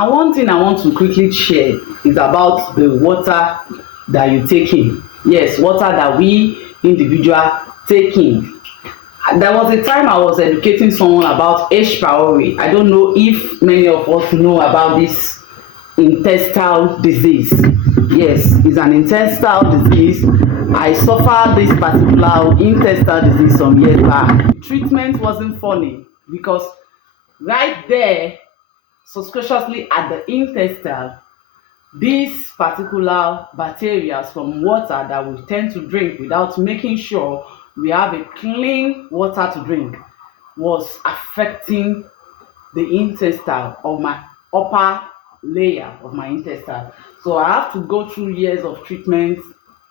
And one thing I want to quickly share is about the water that you take in. Yes, water that we individual take in. There was a time I was educating someone about H. pylori. I don't know if many of us know about this intestinal disease. Yes, it's an intestinal disease. I suffered this particular intestinal disease some years back. Treatment wasn't funny because right there, suspiciously at the intestine, these particular bacteria from water that we tend to drink without making sure we have a clean water to drink was affecting the intestine of my upper layer of my intestine. So I have to go through years of treatment,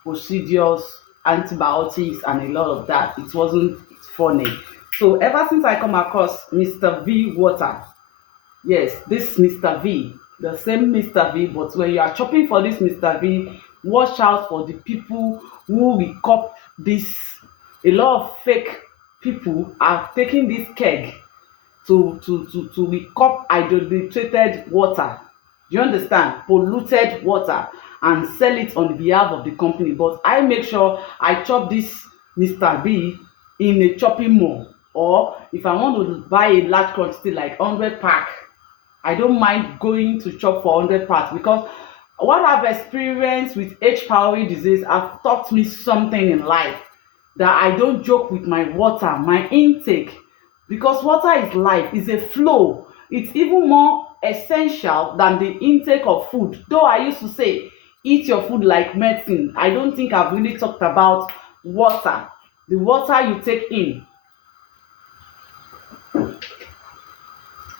procedures, antibiotics, and a lot of that. It wasn't funny. So ever since I come across Mr. V water, yes, this Mr. V, the same Mr. V, but when you are shopping for this Mr. V, watch out for the people who will cop this. A lot of fake people are taking this keg to recop adulterated water. Do you understand? Polluted water, and sell it on behalf of the company. But I make sure I chop this Mr. B in a chopping mall, or if I want to buy a large quantity like 100 pack, I don't mind going to shop for 100 packs, because what I've experienced with H. pylori disease have taught me something in life, that I don't joke with my water, my intake, because water is life, is a flow. It's even more essential than the intake of food. Though I used to say, eat your food like medicine, I don't think I've really talked about water. The water you take in,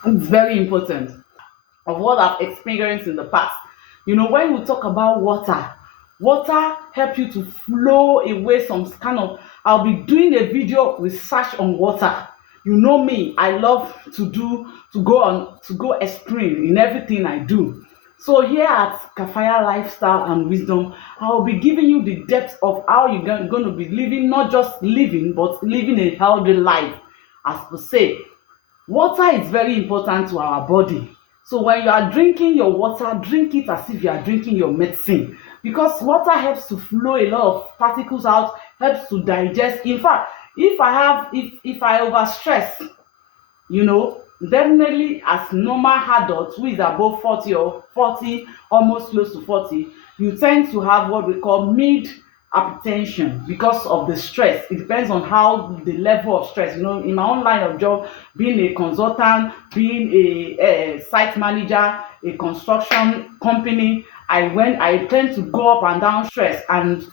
it's very important, of what I've experienced in the past. You know, when we talk about water, water help you to flow away some kind of. I'll be doing a video research on water. You know me, I love to go extreme in everything I do. So here at Kafaya Lifestyle and Wisdom, I will be giving you the depth of how you're going to be living, not just living, but living a healthy life. As per se, water is very important to our body. So when you are drinking your water, drink it as if you are drinking your medicine, because water helps to flow a lot of particles out, helps to digest. In fact, if I overstress, you know, definitely as normal adults who is above 40 or 40, almost close to 40, you tend to have what we call mid hypertension because of the stress. It depends on how the level of stress. You know, in my own line of job, being a consultant, being a site manager, a construction company, I tend to go up and down stress, and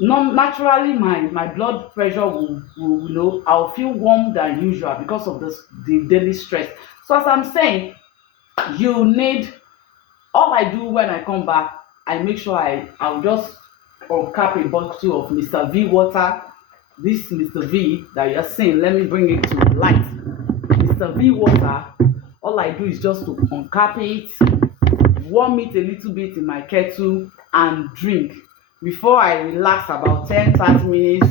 naturally my blood pressure will, you know, I'll feel warm than usual because of the daily stress. So as I'm saying, you need, all I do when I come back, I make sure I'll just uncap a bottle of Mr. V water. This Mr. V that you're seeing, let me bring it to light. Mr. V water, all I do is just to uncap it, warm it a little bit in my kettle, and drink. Before I relax about 10-30 minutes,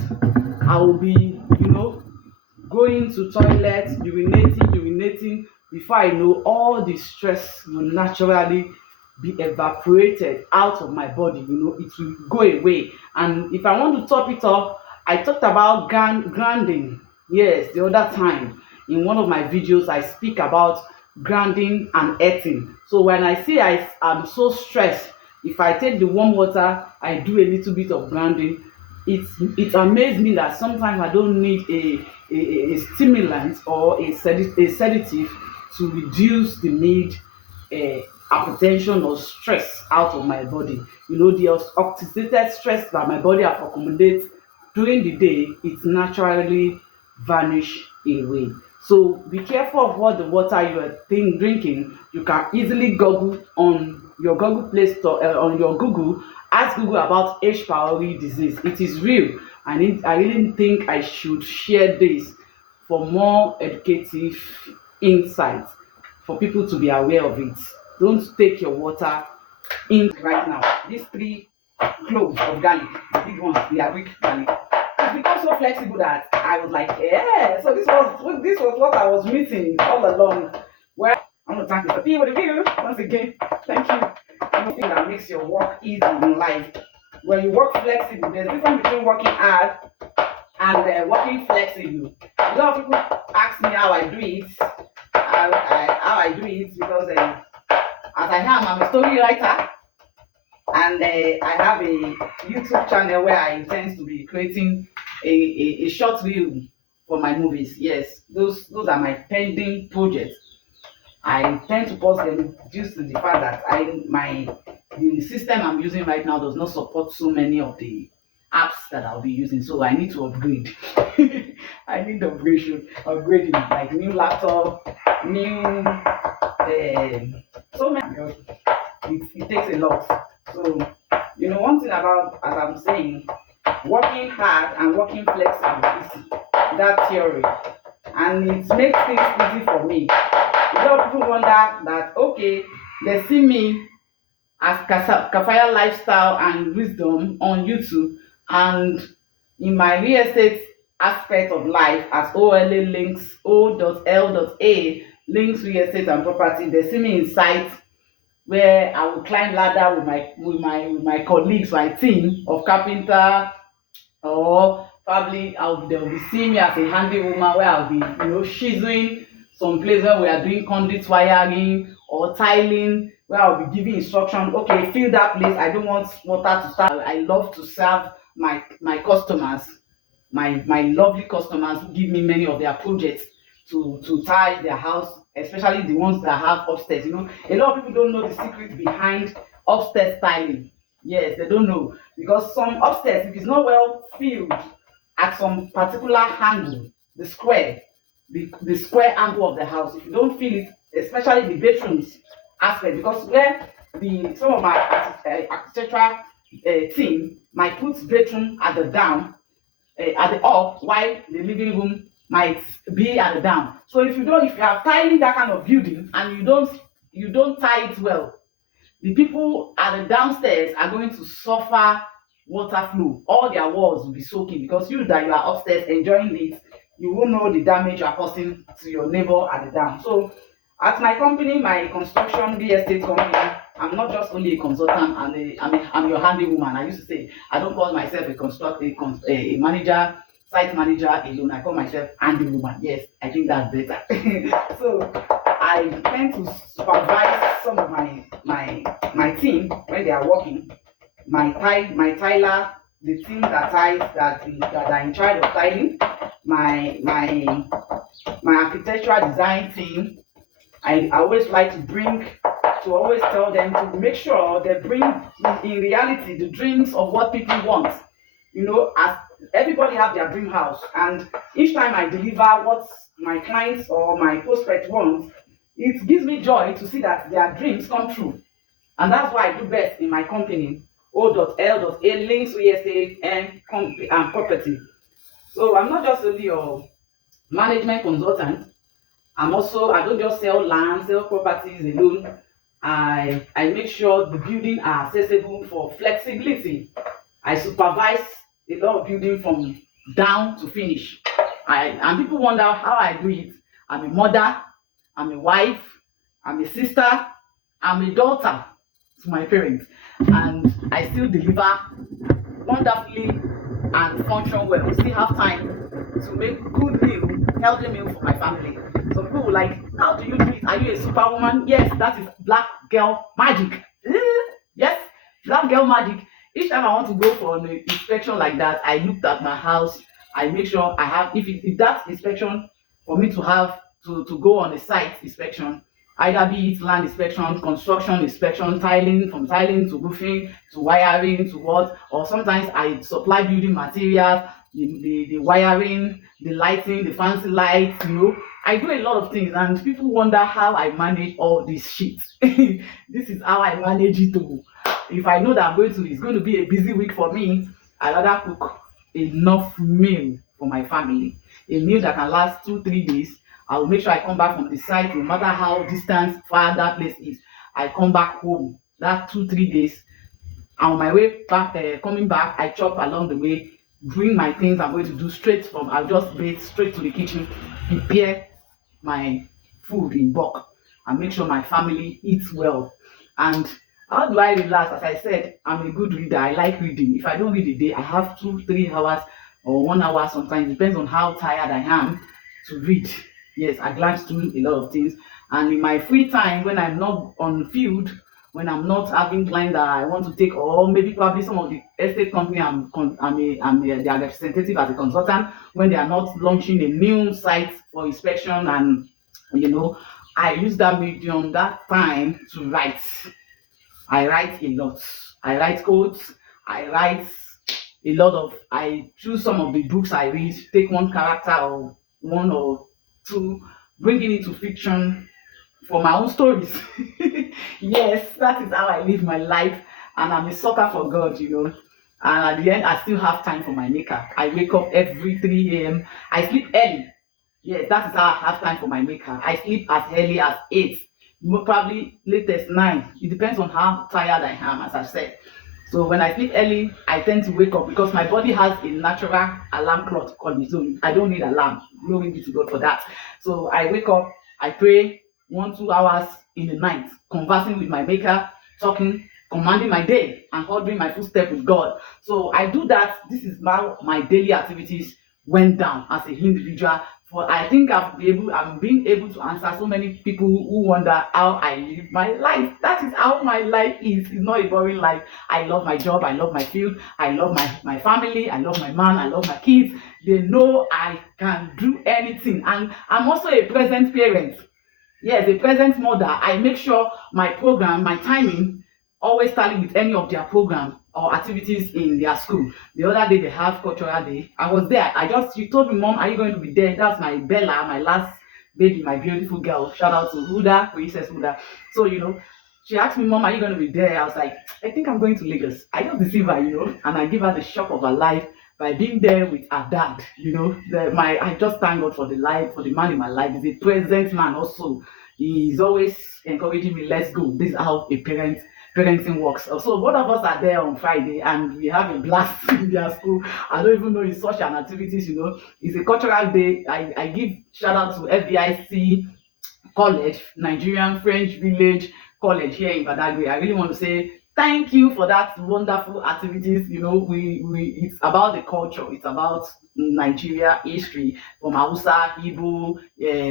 I will be, you know, going to toilet, urinating. Before I know, all the stress will naturally be evaporated out of my body. You know, it will go away. And if I want to top it off, I talked about grounding. Yes, the other time in one of my videos, I speak about grounding and earthing. So when I say I'm so stressed, if I take the warm water, I do a little bit of grounding. It amazes me that sometimes I don't need a stimulant or a sedative to reduce the need hypertension or stress out of my body. You know, the oxidated stress that my body accumulates during the day, it naturally vanish away. So be careful of what the water you are drinking. You can easily Google on your Google Play Store, on your Google, ask Google about H. pylori disease. It is real. I really think I should share this for more educative insights for people to be aware of it. Don't take your water in right now. These 3 cloves of garlic, the big ones, they are big garlic. It's become so flexible that I was like, yeah. So this was what I was missing all along. Well, I'm gonna to thank Mr. P with the view once again. Thank you. Anything that makes your work easy in life. When you work flexible, there's a difference between working hard and working flexible. A lot of people ask me how I do it, how I do it because as I am, I'm a story writer and I have a YouTube channel where I intend to be creating a short reel for my movies. Yes, those are my pending projects. I tend to pause them due to the fact that the system I'm using right now does not support so many of the apps that I'll be using. So I need to upgrade. I need upgrading like new laptop, new so many. It takes a lot. So one thing about, as I'm saying, working hard and working flexible is that theory, and it makes things easy for me. A lot of people wonder that, okay, they see me as Kafaya Lifestyle and Wisdom on YouTube, and in my real estate aspect of life as OLA Links, O.L.A Links Real Estate and Property. They see me in sites where I will climb ladder with my colleagues, my team of carpenter, or probably they'll be seeing me as a handy woman where I'll be chiseling some place where we are doing conduit wiring or tiling, where I'll be giving instruction, okay, fill that place, I don't want water to start. I love to serve my customers, my lovely customers who give me many of their projects to tie their house, especially the ones that have upstairs. A lot of people don't know the secret behind upstairs tiling. Yes, they don't know, because some upstairs, if it's not well filled at some particular angle, the square angle of the house, if you don't feel it, especially the bedrooms aspect, because where some of my architectural team might put bedroom at the down, at the up, while the living room might be at the down. So if you are tiling that kind of building and you don't tie it well, the people at the downstairs are going to suffer water flow. All their walls will be soaking, because you are upstairs enjoying it, you won't know the damage you are causing to your neighbor at the down. So at my company, my construction real estate company, I'm not just only a consultant, I'm your handy woman. I used to say I don't call myself a manager, site manager alone. I call myself handy woman. Yes, I think that's better. So I tend to supervise some of my team when they are working. My tiler, the team that ties that are in charge of tiling, my architectural design team. I always like to always tell them to make sure they bring in reality the dreams of what people want. As everybody have their dream house, and each time I deliver what my clients or my prospect wants, it gives me joy to see that their dreams come true. And that's why I do best in my company, O.L.A Links Real Estate and Property. So I'm not just only your management consultant. I don't just sell land, sell properties alone. I make sure the building are accessible for flexibility. I supervise a lot of building from down to finish. And people wonder how I do it. I'm a mother, I'm a wife, I'm a sister, I'm a daughter to my parents, and I still deliver wonderfully and function well. Still have time to make good meal, healthy meal for my family. Some people will like, how do you do it? Are you a superwoman? Yes, that is black girl magic. Yes, black girl magic. Each time I want to go for an inspection like that, I looked at my house. I make sure I have, if that inspection for me to have to go on a site inspection, either be it land inspection, construction inspection, tiling, from tiling to roofing to wiring to what, or sometimes I supply building materials, the wiring, the lighting, the fancy lights. I do a lot of things, and people wonder how I manage all this shit. This is how I manage it too. If I know that it's going to be a busy week for me, I rather cook enough meal for my family, a meal that can last 2-3 days. I will make sure I come back from the site, no matter how distant far that place is. I come back home that 2-3 days. And on my way back, coming back, I chop along the way, bring my things I'm going to do I'll just bathe straight to the kitchen, prepare my food in bulk, and make sure my family eats well. And how do I relax? As I said, I'm a good reader. I like reading. If I don't read a day, I have 2 3 hours or 1 hour sometimes, depends on how tired I am to read. Yes, I glance through a lot of things. And in my free time, when I'm not on field, when I'm not having clients that I want to take, or maybe probably some of the estate company I'm their representative as a consultant, when they are not launching a new site for inspection, and you know, I use that medium, that time to write. I write a lot. I write quotes. I write a lot of. I choose some of the books I read, take one character or one or two, bringing it to fiction for my own stories. Yes, that is how I live my life, and I'm a sucker for God. And at the end, I still have time for my maker. I wake up every 3 a.m. I sleep early. Yes, that is how I have time for my maker. I sleep as early as 8, probably latest 9. It depends on how tired I am, as I said. So when I sleep early, I tend to wake up because my body has a natural alarm clock on its own. I don't need alarm. Glory be to God for that. So I wake up, I pray 1 2 hours in the night, conversing with my maker, talking, commanding my day, and ordering my footstep with God. So I do that. This is how my daily activities went down as an individual. For I think I'm being able to answer so many people who wonder how I live my life. That is how my life is. It's not a boring life. I love my job, I love my field, I love my family, I love my man, I love my kids. They know I can do anything. And I'm also a present parent. Yes, a present mother. I make sure my program, my timing, always tally with any of their program or activities in their school. The other day they have cultural day. I was there. She told me, Mom, are you going to be there? That's my Bella, my last baby, my beautiful girl. Shout out to Huda, Princess Huda. So, she asked me, Mom, are you going to be there? I was like, I think I'm going to Lagos. I just deceive her, and I give her the shock of her life by being there with her dad. I just thank God for the life, for the man in my life. He's a present man also. He's always encouraging me, let's go. This is how a parenting works. So both of us are there on Friday and we have a blast in their school. I don't even know it's such an activities. It's a cultural day. I give shout out to FBIC College, Nigerian French Village College here in Badagry. I really want to say thank you for that wonderful activities. We it's about the culture. It's about Nigeria history from Hausa, Igbo,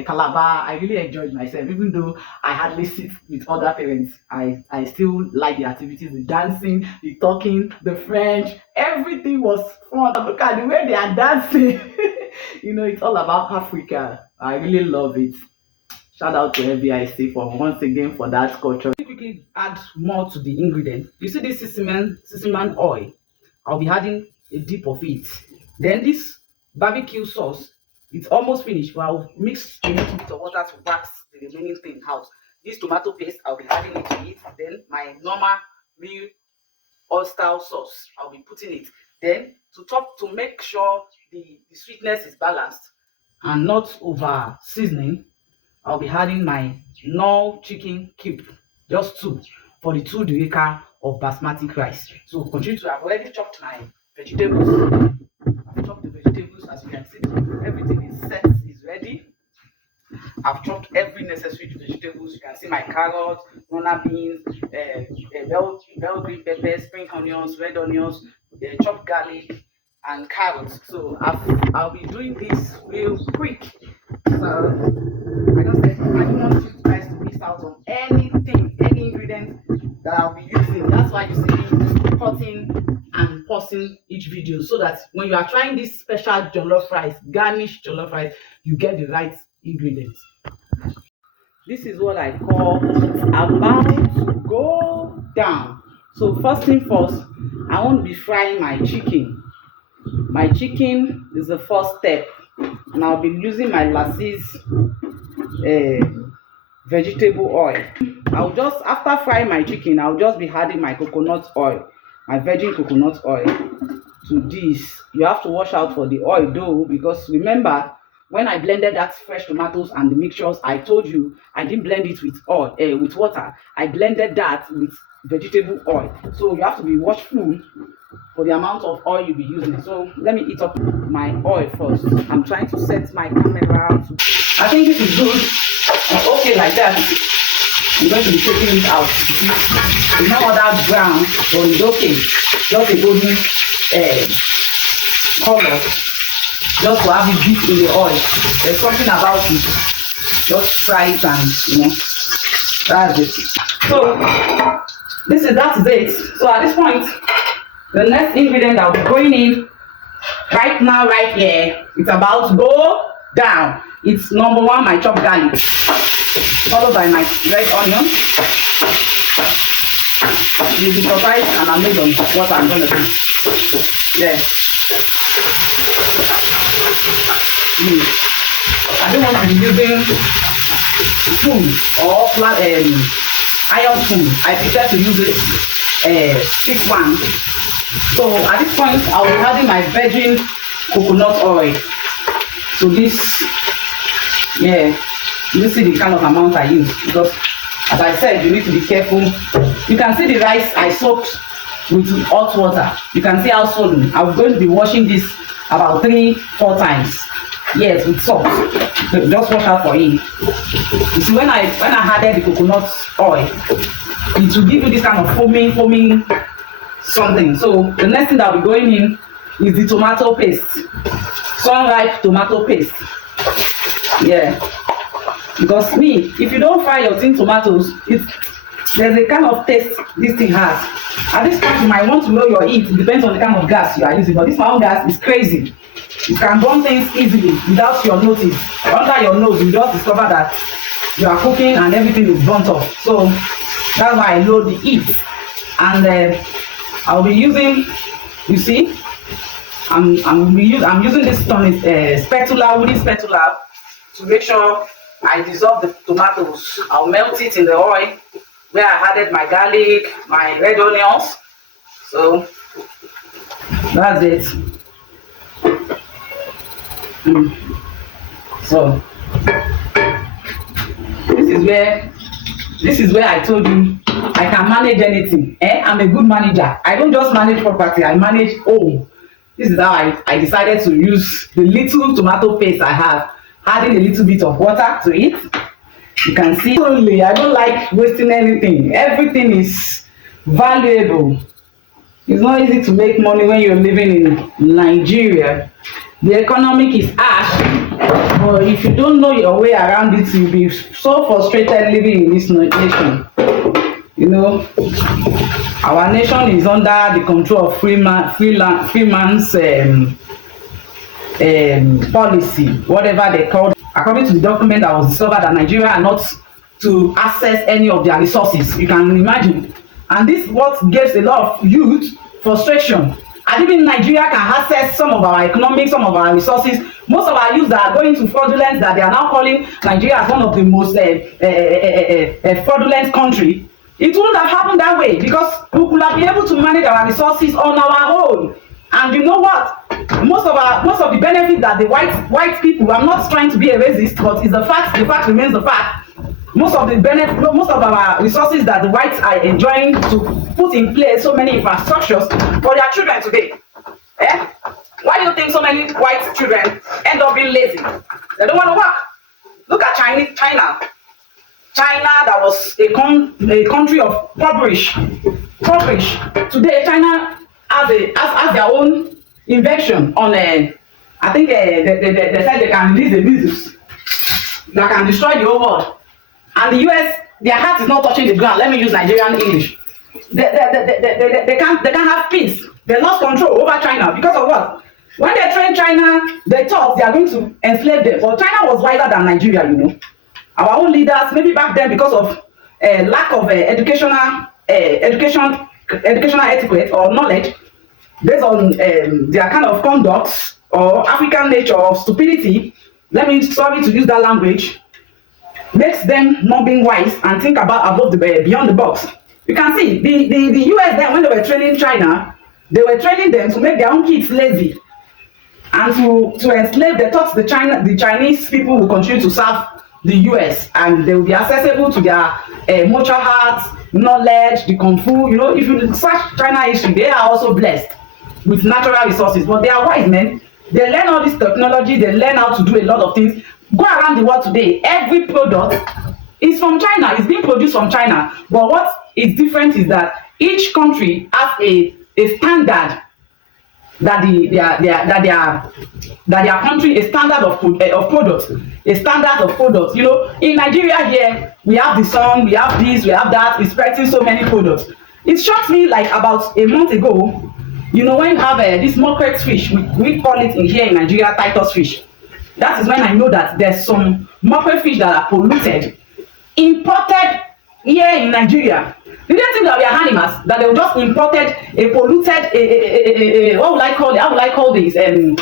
Calabar. I really enjoyed myself, even though I hardly sit with other parents. I still like the activities, the dancing, the talking, the French. Everything was fun. Look at the way they are dancing. It's all about Africa. I really love it. Shout out to FBIC for once again for that culture. Let me quickly add more to the ingredients. You see this sesame oil. I'll be adding a dip of it. Then this barbecue sauce, it's almost finished, but I'll mix a little bit of water to wax the remaining thing out. This tomato paste, I'll be adding it to it. Then my normal real oyster sauce, I'll be putting it. Then to make sure the sweetness is balanced and not over seasoning, I'll be adding my Knorr chicken cube, just 2 for the 2 deka of basmati rice. So continue to. I've already chopped my vegetables. I've chopped the vegetables, as you can see. Everything is set, is ready. I've chopped every necessary vegetables. You can see my carrots, nona beans, bell green peppers, spring onions, red onions, chopped garlic, and carrots. So I'll be doing this real quick. So I just said I don't want you guys to miss out on anything, any ingredient that I'll be using. That's why you see me cutting and pausing each video, so that when you are trying this special jollof rice, garnish jollof rice, you get the right ingredients. This is what I call about to go down. So first thing first, I want to be frying my chicken. My chicken is the first step, and I'll be using my Lassis vegetable oil. After frying my chicken, I'll just be adding my coconut oil, my virgin coconut oil to this. You have to watch out for the oil though, because remember when I blended that fresh tomatoes and the mixtures, I told you I didn't blend it with oil, with water. I blended that with vegetable oil. So you have to be watchful for the amount of oil you'll be using. So let me heat up my oil first. I'm trying to set my camera to. I think this is good. Okay, like that. I'm going to be taking it out. It's not other brown, but it's okay. Just a golden color. Just to have it deep in the oil. There's something about it. Just fry it and that's it. So that is it. So at this point, the next ingredient I'll be going in right now, right here, it's about to go down. It's number one, my chopped garlic, followed by my red onion. You'll be surprised and amazed on what I'm gonna do. Yeah. I don't want to be using spoon or flat iron spoon. I prefer to use this thick one. So at this point, I'll be adding my virgin coconut oil to this. Yeah, you see the kind of amount I use, because as I said, you need to be careful. You can see the rice I soaked with hot water. You can see how swollen. I'm going to be washing this about 3-4 times. Yes, with salt. Just wash out for it. You see, when I added the coconut oil, it will give you this kind of foaming something. So the next thing that will be going in is the tomato paste, sun-ripe tomato paste. Yeah, because if you don't fry your tin tomatoes, there's a kind of taste this thing has. At this point, you might want to know your heat. It depends on the kind of gas you are using, but this my own gas is crazy. You can burn things easily without your notice. Under your nose, you just discover that you are cooking and everything is burnt off. So that's why I load the heat. And I'll be using, you see, I'm using this spatula, wooden spatula, to make sure I dissolve the tomatoes. I'll melt it in the oil where I added my garlic, my red onions. So that's it. So this is where I told you I can manage anything. I'm a good manager. I don't just manage property, I manage home. This is how I decided to use the little tomato paste I have, adding a little bit of water to it. You can see only I don't like wasting anything. Everything is valuable. It's not easy to make money when you're living in Nigeria. The economic is harsh, but if you don't know your way around it, you'll be so frustrated living in this nation. You know, our nation is under the control of freeman's policy, whatever they call it. According to the document that was discovered that Nigeria are not to access any of their resources. You can imagine. And this is what gives a lot of youth frustration. And even Nigeria can access some of our economic, some of our resources. Most of our youth that are going to fraudulence, that they are now calling Nigeria as one of the most fraudulent country. It wouldn't have happened that way, because we could have been able to manage our resources on our own. And you know what? Most of the benefits that the white people, I'm not trying to be a racist, but it's the fact remains the fact. Most of our resources that the whites are enjoying to put in place so many infrastructures for their children today. Why do you think so many white children end up being lazy? They don't want to work. Look at China. China, that was a country of impoverished. Today, China has their own invention on I think they said they can release a missiles that can destroy the whole world. And the US, their heart is not touching the ground. Let me use Nigerian English. They can't have peace. They lost control over China because of what? When they trained China, they thought they are going to enslave them. But China was wiser than Nigeria, you know. Our own leaders, maybe back then, because of lack of educational etiquette or knowledge, based on their kind of conduct or African nature of stupidity, sorry to use that language, makes them not being wise and think about beyond the box. You can see the US then, when they were training China, they were training them to make their own kids lazy and to enslave. They thought the Chinese people will continue to serve the US and they will be accessible to their martial arts, knowledge, the kung fu. You know, if you search China history, they are also blessed with natural resources, but they are wise men. They learn all this technology, they learn how to do a lot of things. Go around the world today, every product It's from China. It's being produced from China. But what is different is that each country has a standard that their country, a standard of products, a standard of products. You know, in Nigeria here, we have the sun, we have this, we have that, expecting so many products. It shocked me like about a month ago, you know, when you have this market fish, we call it in here in Nigeria Titus fish. That is when I know that there's some market fish that are polluted, imported here in Nigeria. They didn't think that we are animals, that they just imported a polluted, what would I call it? How would I call this? A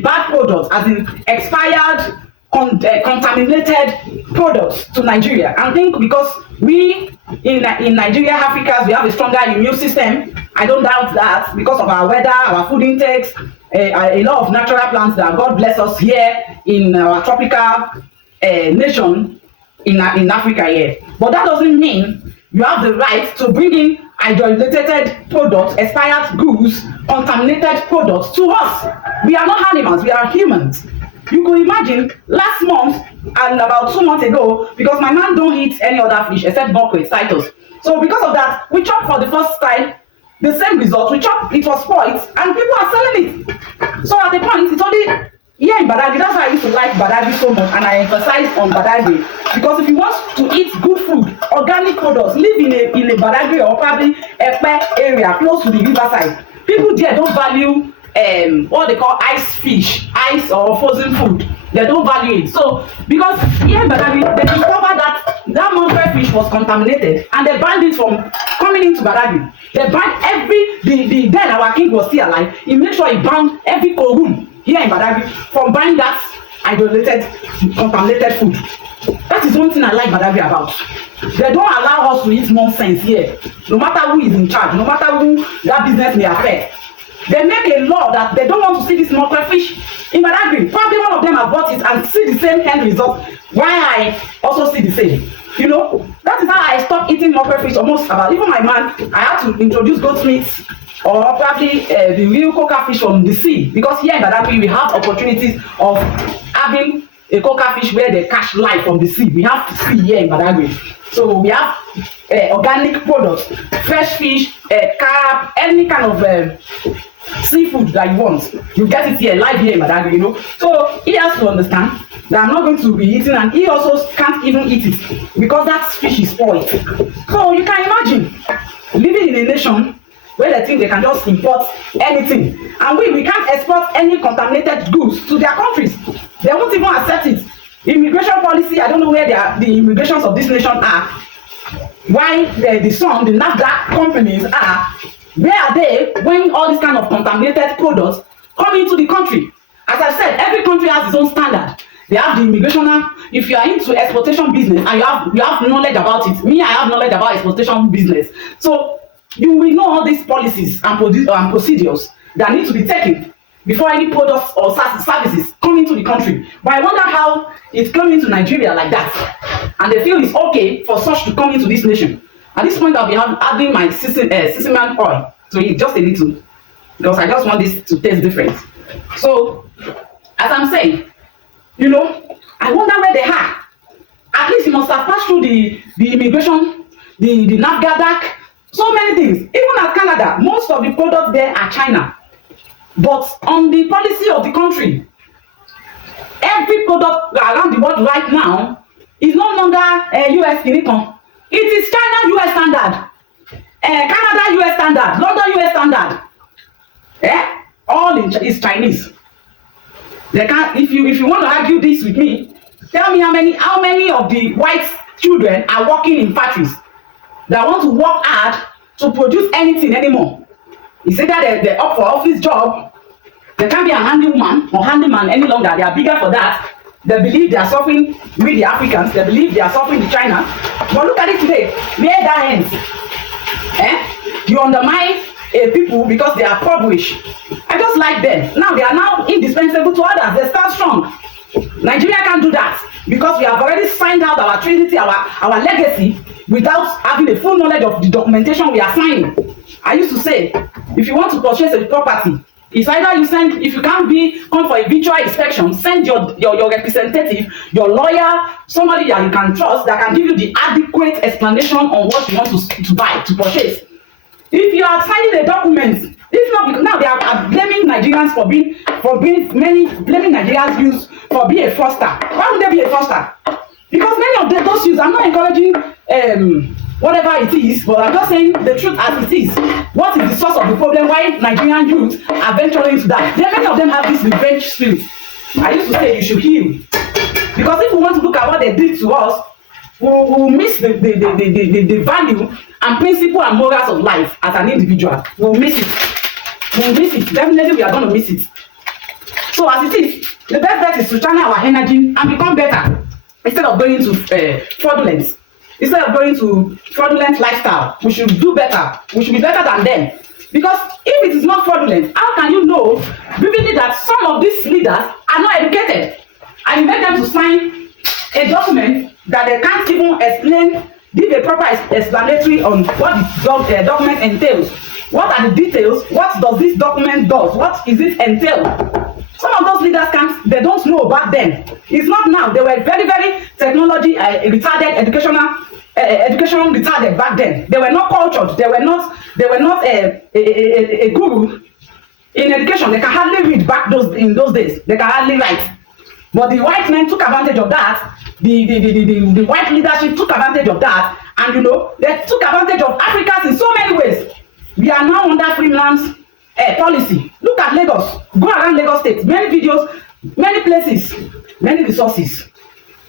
bad product, as in expired, contaminated products to Nigeria. And think because we in Nigeria, Africans, we have a stronger immune system. I don't doubt that because of our weather, our food intakes, a lot of natural plants that God bless us here in our tropical nation in Africa here. But that doesn't mean you have the right to bring in hydrogenated products, expired goods, contaminated products to us. We are not animals, we are humans. You could imagine last month and about 2 months ago, because my man don't eat any other fish except buckwheat, Titus. So because of that, we chopped for the first time the same result. We chopped, it was spoiled, and people are selling it. So at the point, it's only here in Badagry. That's why I used to like Badagry so much, and I emphasize on Badagry. Because if you want to eat good food, organic products, live in a Badagry or probably Epe area close to the riverside, people there don't value what they call ice fish, ice or frozen food. They don't value it. So because here in Badagry, they discovered that mongrel fish was contaminated, and they banned it from coming into Badagry. They banned then our king was still alive. He made sure he banned every Ogun here in Badagry from buying that hydrogenated, contaminated food. That is one thing I like Badagry about. They don't allow us to eat nonsense here. No matter who is in charge, no matter who that business may affect. They make a law that they don't want to see this mongrel fish in Badagry. Probably one of them have bought it and see the same end result. Why I also see the same. You know, that is how I stopped eating mongrel fish almost about. Even my man, I had to introduce goat meat or probably the real coca fish from the sea, because here in Badagry we have opportunities of having a coca fish where they catch live from the sea. We have to see here in Badagry. So we have organic products, fresh fish, carp, any kind of seafood that you want. You get it here, live here in Badagry, you know. So he has to understand that I'm not going to be eating, and he also can't even eat it because that fish is spoiled. So you can imagine living in a nation where they think they can just import anything, and we can't export any contaminated goods to their countries. They won't even accept it. Immigration policy, I don't know where the immigrations of this nation are. Why the Sun, the NAFDAC companies are, where are they when all these kind of contaminated products come into the country? As I said, every country has its own standard. They have the immigration. If you are into exportation business and you have knowledge about it, me, I have knowledge about exportation business. So you will know all these policies and procedures that need to be taken before any products or services come into the country. But I wonder how it's coming into Nigeria like that, and they feel it's okay for such to come into this nation. At this point, I'll be adding my sesame oil to it, just a little, because I just want this to taste different. So, as I'm saying, you know, I wonder where they are. At least you must have passed through the immigration, the NAFDAC, so many things. Even at Canada, most of the products there are China. But on the policy of the country, every product around the world right now is no longer US Kinikon. It is China US standard, Canada US standard, London US standard. All is Chinese. They can't. If you want to argue this with me, tell me how many of the white children are working in factories that want to work hard to produce anything anymore. You say that they're up for office job. They can't be a handywoman or handyman any longer. They are bigger for that. They believe they are suffering with the Africans. They believe they are suffering with China. But look at it today. Where that ends. You undermine people because they are impoverished. I just like them. Now they are now indispensable to others. They stand strong. Nigeria can't do that because we have already signed out our trinity, our legacy, without having a full knowledge of the documentation we are signing. I used to say, if you want to purchase a property, It's either you send, if you can't come for a virtual inspection, send your representative, your lawyer, somebody that you can trust that can give you the adequate explanation on what you want to buy, to purchase. If you are signing a document, if not, now they are blaming Nigerians blaming Nigerians youth for being a fraudster. Why would they be a fraudster? Because many of those youths, I'm not encouraging whatever it is, but I'm just saying the truth as it is. What is the source of the problem? Why Nigerian youth are venturing into that? Then many of them have this revenge spirit. I used to say you should heal, because if we want to look at what they did to us, we'll miss the value and principle and morals of life as an individual. We'll miss it. We'll miss it. Definitely, we are going to miss it. So as it is, the best bet is to channel our energy and become better instead of going to fraudulence. Instead of going to fraudulent lifestyle, we should do better. We should be better than them. Because if it is not fraudulent, how can you know vividly that some of these leaders are not educated? And you make them to sign a document that they can't even explain, give a proper explanatory on what the document entails. What are the details? What does this document do? What is it entail? Some of those leaders they don't know back then. It's not now. They were very, very technology retarded, education retarded back then. They were not cultured. They were not a guru in education. They can hardly read in those days. They can hardly write. But the white men took advantage of that. The white leadership took advantage of that, and they took advantage of Africans in so many ways. We are now under Freeman's policy. Look at Lagos. Go around Lagos State. Many videos, many places, many resources.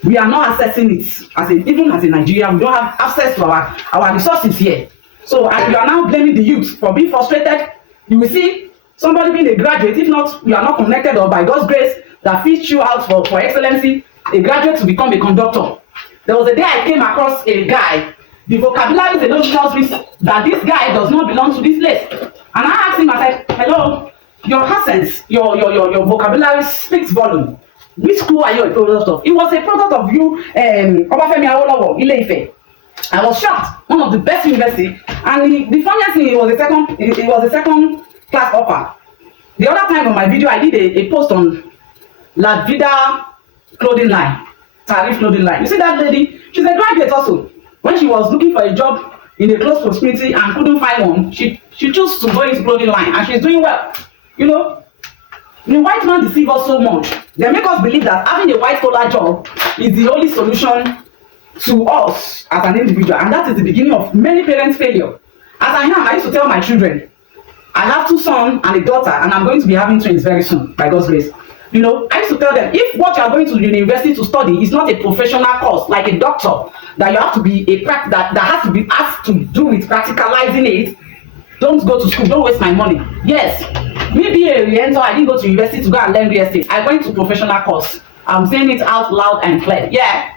We are not accessing it. Even as in Nigeria, we don't have access to our resources here. So as we are now blaming the youth for being frustrated, you will see somebody being a graduate. If not, you are not connected, or by God's grace that fits you out for excellency, a graduate to become a conductor. There was a day I came across a guy. The vocabulary alone tells me that this guy does not belong to this place. And I asked him, I said, hello, your accent, your vocabulary speaks volume. Which school are you a product of? It was a product of you, Obafemi Awolowo, Ile-Ife. I was shocked. One of the best university. And the funniest thing, it was a second class offer. The other time on my video, I did a post on La Vida clothing line, Tarif clothing line. You see that lady? She's a graduate also. When she was looking for a job in a close proximity and couldn't find one, she chose to go into clothing line, and she's doing well. The white man deceive us so much. They make us believe that having a white collar job is the only solution to us as an individual, and that is the beginning of many parents' failure. As I used to tell my children, I have 2 sons and a daughter, and I'm going to be having twins very soon, by God's grace. I used to tell them, if what you are going to the university to study is not a professional course, like a doctor, that you have to be that has to do with practicalizing it, don't go to school. Don't waste my money. Yes, me being a realtor, I didn't go to university to go and learn real estate. I went to professional course. I'm saying it out loud and clear. Yeah,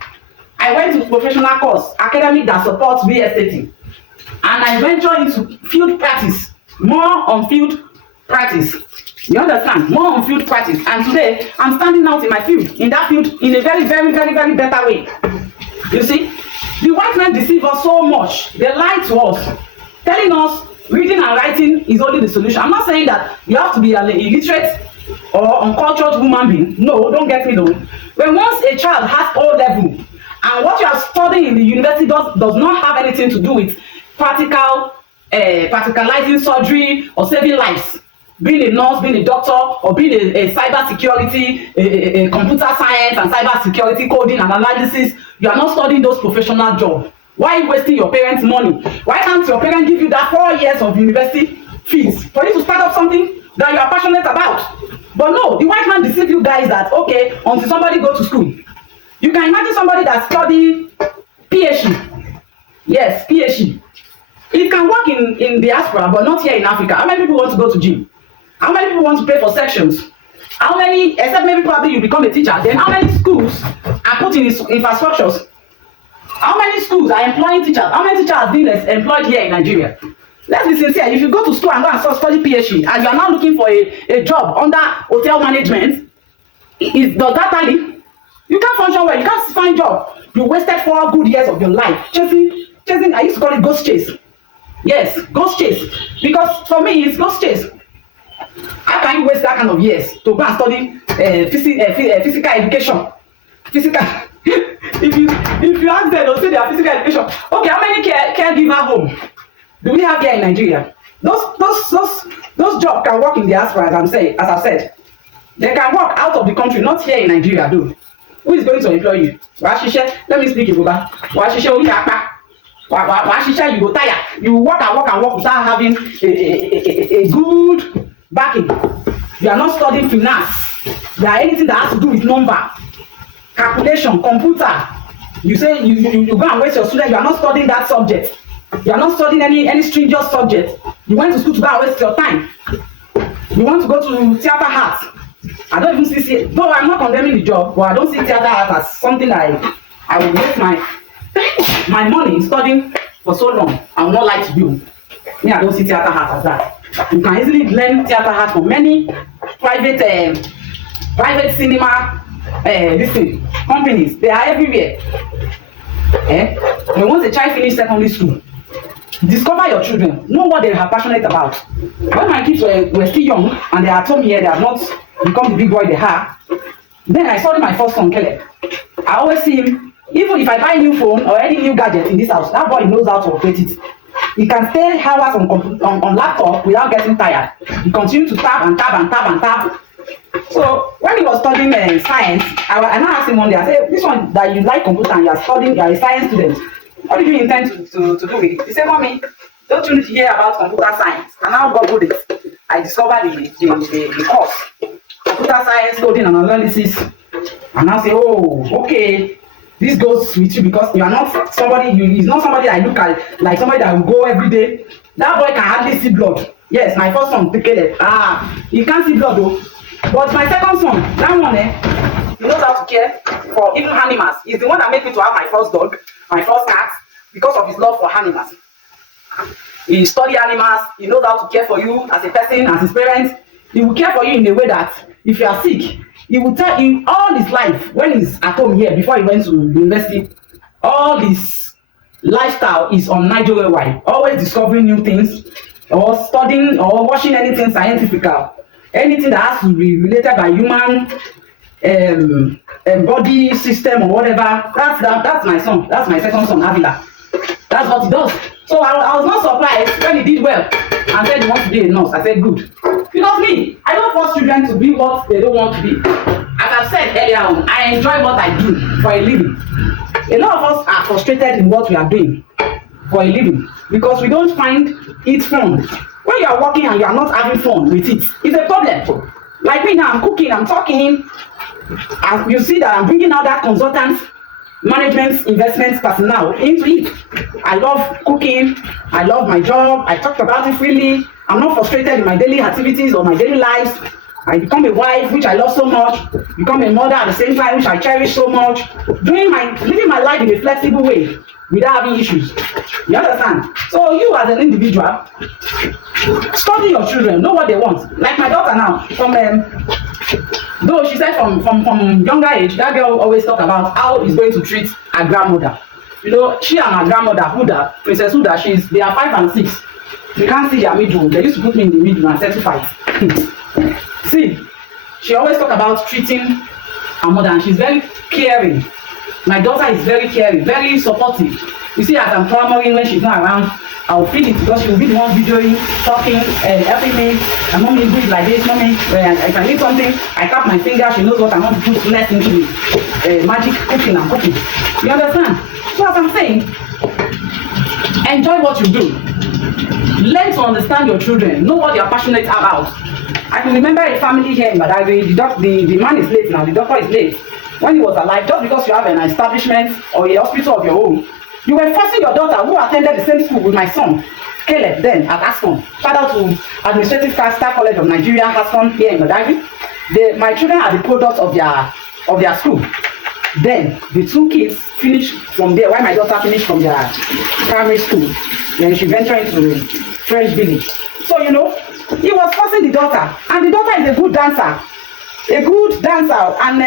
I went to professional course, academic that supports real estate, and I venture into field practice, more on field practice. You understand? More on field practice. And today, I'm standing out in my field, in that field, in a very, very, very, very better way. You see? The white men deceive us so much. They lie to us, telling us reading and writing is only the solution. I'm not saying that you have to be an illiterate or uncultured human being. No, don't get me wrong. When once a child has O level, and what you are studying in the university does not have anything to do with practicalizing surgery or saving lives, being a nurse, being a doctor, or being a cyber security, a computer science and cyber security coding and analysis, you are not studying those professional jobs. Why are you wasting your parents' money? Why can't your parents give you that 4 years of university fees for you to start up something that you are passionate about? But no, the white man deceive you guys that, okay, until somebody go to school. You can imagine somebody that study PhD. Yes, PhD. It can work in diaspora, but not here in Africa. How many people want to go to gym? How many people want to pay for sections? How many, except maybe probably you become a teacher, then how many schools are put in infrastructures? How many schools are employing teachers? How many teachers are being employed here in Nigeria? Let's be sincere. If you go to school and go and study PhD, and you are now looking for a job under hotel management, does that tally? You can't function well. You can't find a job. You wasted 4 good years of your life chasing. I used to call it ghost chase. Yes, ghost chase. Because for me, it's ghost chase. How can you waste that kind of years to go and study physical education? Physical. if you ask them, they'll say they are physical education. Okay, how many caregiver home do we have here in Nigeria? Those jobs can work in diaspora, as I've said. They can work out of the country, not here in Nigeria, though. Who is going to employ you? Let me speak Yoruba. You go tire. You work without having a good backing. You are not studying finance. You are anything that has to do with number, calculation, computer. You say you go and waste your student. You are not studying that subject. You are not studying any stringent subject. You went to school to go and waste your time. You want to go to theater arts. I don't even see. No, I'm not condemning the job, but I don't see theater art as something that I will waste my money studying for so long. I will not like to do. Me, I don't see theater art as that. You can easily learn theater art from many private cinema companies. They are everywhere. When once a child finish secondary school, discover your children. Know what they are passionate about. When my kids were still young and they are at home here, they have not become the big boy they are. Then I studied my first son, Caleb. I always see him. Even if I buy a new phone or any new gadget in this house, that boy knows how to operate it. He can stay hours on laptop without getting tired. He continues to tab and tab and tab and tab. So when he was studying science, I now asked him one day, I said, this one that you like computer and you are studying, you are a science student. What do you intend to do with it? He said, Mommy, don't you need to hear about computer science? And now Googled it. I discovered the course. Computer science, coding and analysis. And now say, oh, okay. This goes with you because you are not somebody, he's not somebody I look at like somebody that will go every day. That boy can hardly see blood. Yes, my first son, Caleb. He can't see blood though. But my second son, that one, he knows how to care for even animals. He's the one that made me to have my first dog, my first cat, because of his love for animals. He studies animals, he knows how to care for you as a person, as his parents. He will care for you in a way that if you are sick, he will tell you all his life when he's at home here before he went to university. All his lifestyle is on Nigeria wide, always discovering new things or studying or watching anything scientific, anything that has to be related by human body system or whatever. That's my son. That's my second son, Avila. That's what he does. So I was not surprised when he did well and said he wants to be a nurse. I said good. Because me, I don't force children to be what they don't want to be. As I've said earlier on, I enjoy what I do for a living. A lot of us are frustrated in what we are doing for a living because we don't find it fun. When you are working and you are not having fun with it, it's a problem. Like me now, I'm cooking, I'm talking, and you see that I'm bringing out that consultant management investment personnel into it. I love cooking, I love my job, I talk about it freely. I'm not frustrated in my daily activities or my daily lives. I become a wife, which I love so much, become a mother at the same time, which I cherish so much, living my life in a flexible way without having issues. You understand? So you as an individual, study your children, know what they want. Like my daughter now, though she said from younger age, that girl always talk about how he's going to treat her grandmother. You know, she and her grandmother, Princess Huda, they are 5 and 6. You can't see their middle. They used to put me in the middle and settle fight. See, she always talk about treating her mother, and she's very caring. My daughter is very caring, very supportive. You see, as I'm clamoring when she's not around, I'll feel it because she will be the one videoing, talking, helping me. And mommy, do it like this, mommy. If I need something, I tap my finger, she knows what I want to put next into me. Magic cooking and cooking. You understand? So as I'm saying, enjoy what you do. Learn to understand your children. Know what they are passionate about. I can remember a family here in Badagry. The man is late now. The doctor is late. When he was alive, just because you have an establishment or a hospital of your own, you were forcing your daughter, who attended the same school with my son, Caleb, then at Aston. Shout out to Administrative Star College of Nigeria, Aston, here in Badagry. My children are the product of their school. Then the two kids finished from there. While my daughter finished from their primary school, then she ventured into French village. So you know, he was forcing the daughter, and the daughter is a good dancer, and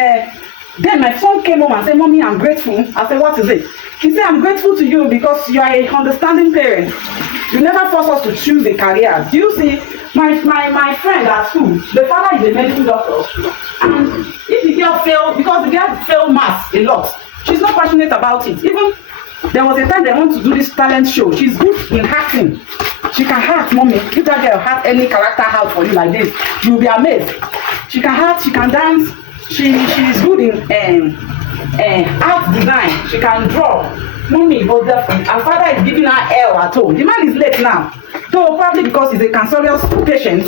then my son came home and said, Mommy, I'm grateful. I said, what is it? He said, I'm grateful to you because you are a understanding parent. You never force us to choose a career. Do you see, my friend at school, the father is a medical doctor, and if the girl fail, because the girl fail maths a lot, she's not passionate about it. Even there was a time they want to do this talent show. She's good in acting. She can act, mommy. If that girl has any character out for you like this, you'll be amazed. She can act, she can dance, she's good in art design, she can draw. Mommy, but her father is giving her hell at home. The man is late now. So probably because he's a cancerous patient,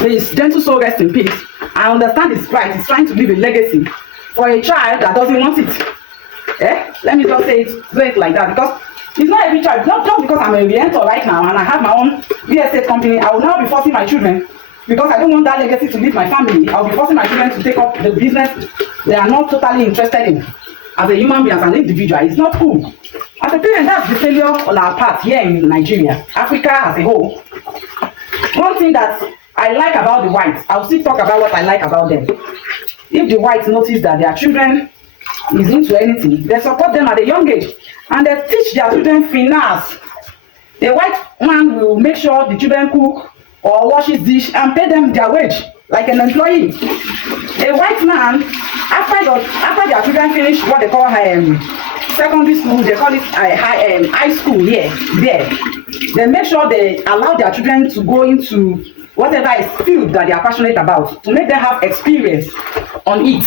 his gentle soul rest in peace. I understand his pride. He's trying to leave a legacy for a child that doesn't want it. Let me just say it like that, because it's not every child. Not just because I'm a realtor right now and I have my own real estate company, I will now be forcing my children, because I don't want that legacy to leave my family. I'll be forcing my children to take up the business they are not totally interested in. As a human being, as an individual, it's not cool. As a parent, that's the failure on our part here in Nigeria, Africa as a whole. One thing that I like about the whites, I'll still talk about what I like about them. If the whites notice that their children is into anything, they support them at a young age, and they teach their children finance. The white man will make sure the children cook or washes dish and pay them their wage like an employee. A white man, after their children finish what they call secondary school, they call it high school here, there. They make sure they allow their children to go into whatever is field that they are passionate about, to make them have experience on it.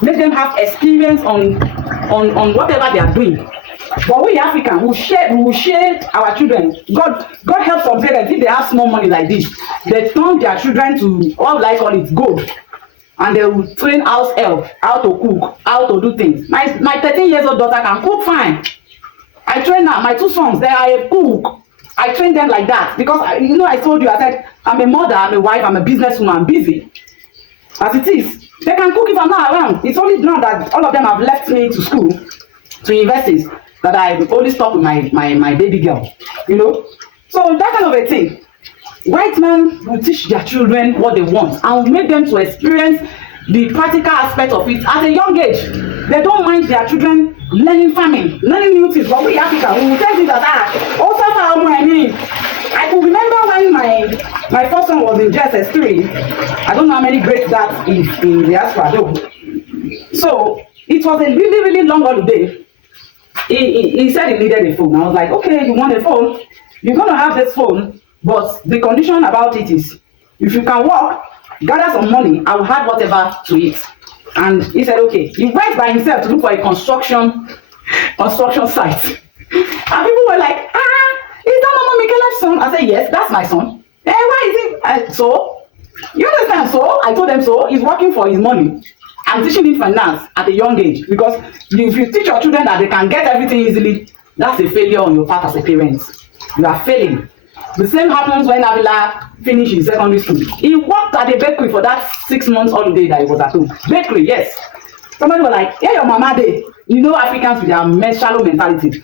Make them have experience on whatever they are doing. But we Africans, we will share our children. God help some parents, if they have small money like this, they turn their children to, what would I call it, gold. And they will train house help, how to cook, how to do things. My 13-year-old daughter can cook fine. I train her, my 2 sons, they are a cook. I train them like that because, I told you, I said, I'm a mother, I'm a wife, I'm a businesswoman, I'm busy. As it is, they can cook if I'm not around. It's only now that all of them have left me to school, to universities, that I only stop with my baby girl, So that kind of a thing. White men will teach their children what they want and will make them to experience the practical aspect of it at a young age. They don't mind their children learning farming, learning new things. But we Africa, we will tell you that also I could remember when my first son was in JSS3. I don't know how many grades that is in the diaspora though. So it was a really, really long holiday. He said he needed a phone. I was like, okay, you want a phone? You're going to have this phone, but the condition about it is, if you can work, gather some money, I will add whatever to it. And he said, okay. He went by himself to look for a construction site. And people were like, is that Mama Michele's son? I said, yes, that's my son. Why is it? So, you understand? So, I told them so. He's working for his money. I'm teaching him finance at a young age, because if you teach your children that they can get everything easily, that's a failure on your part as a parent. You are failing. The same happens when Avila finished in secondary school. He worked at a bakery for that 6 months holiday that he was at home. Bakery, yes. Somebody was like, yeah, your mama day. Africans with their shallow mentality.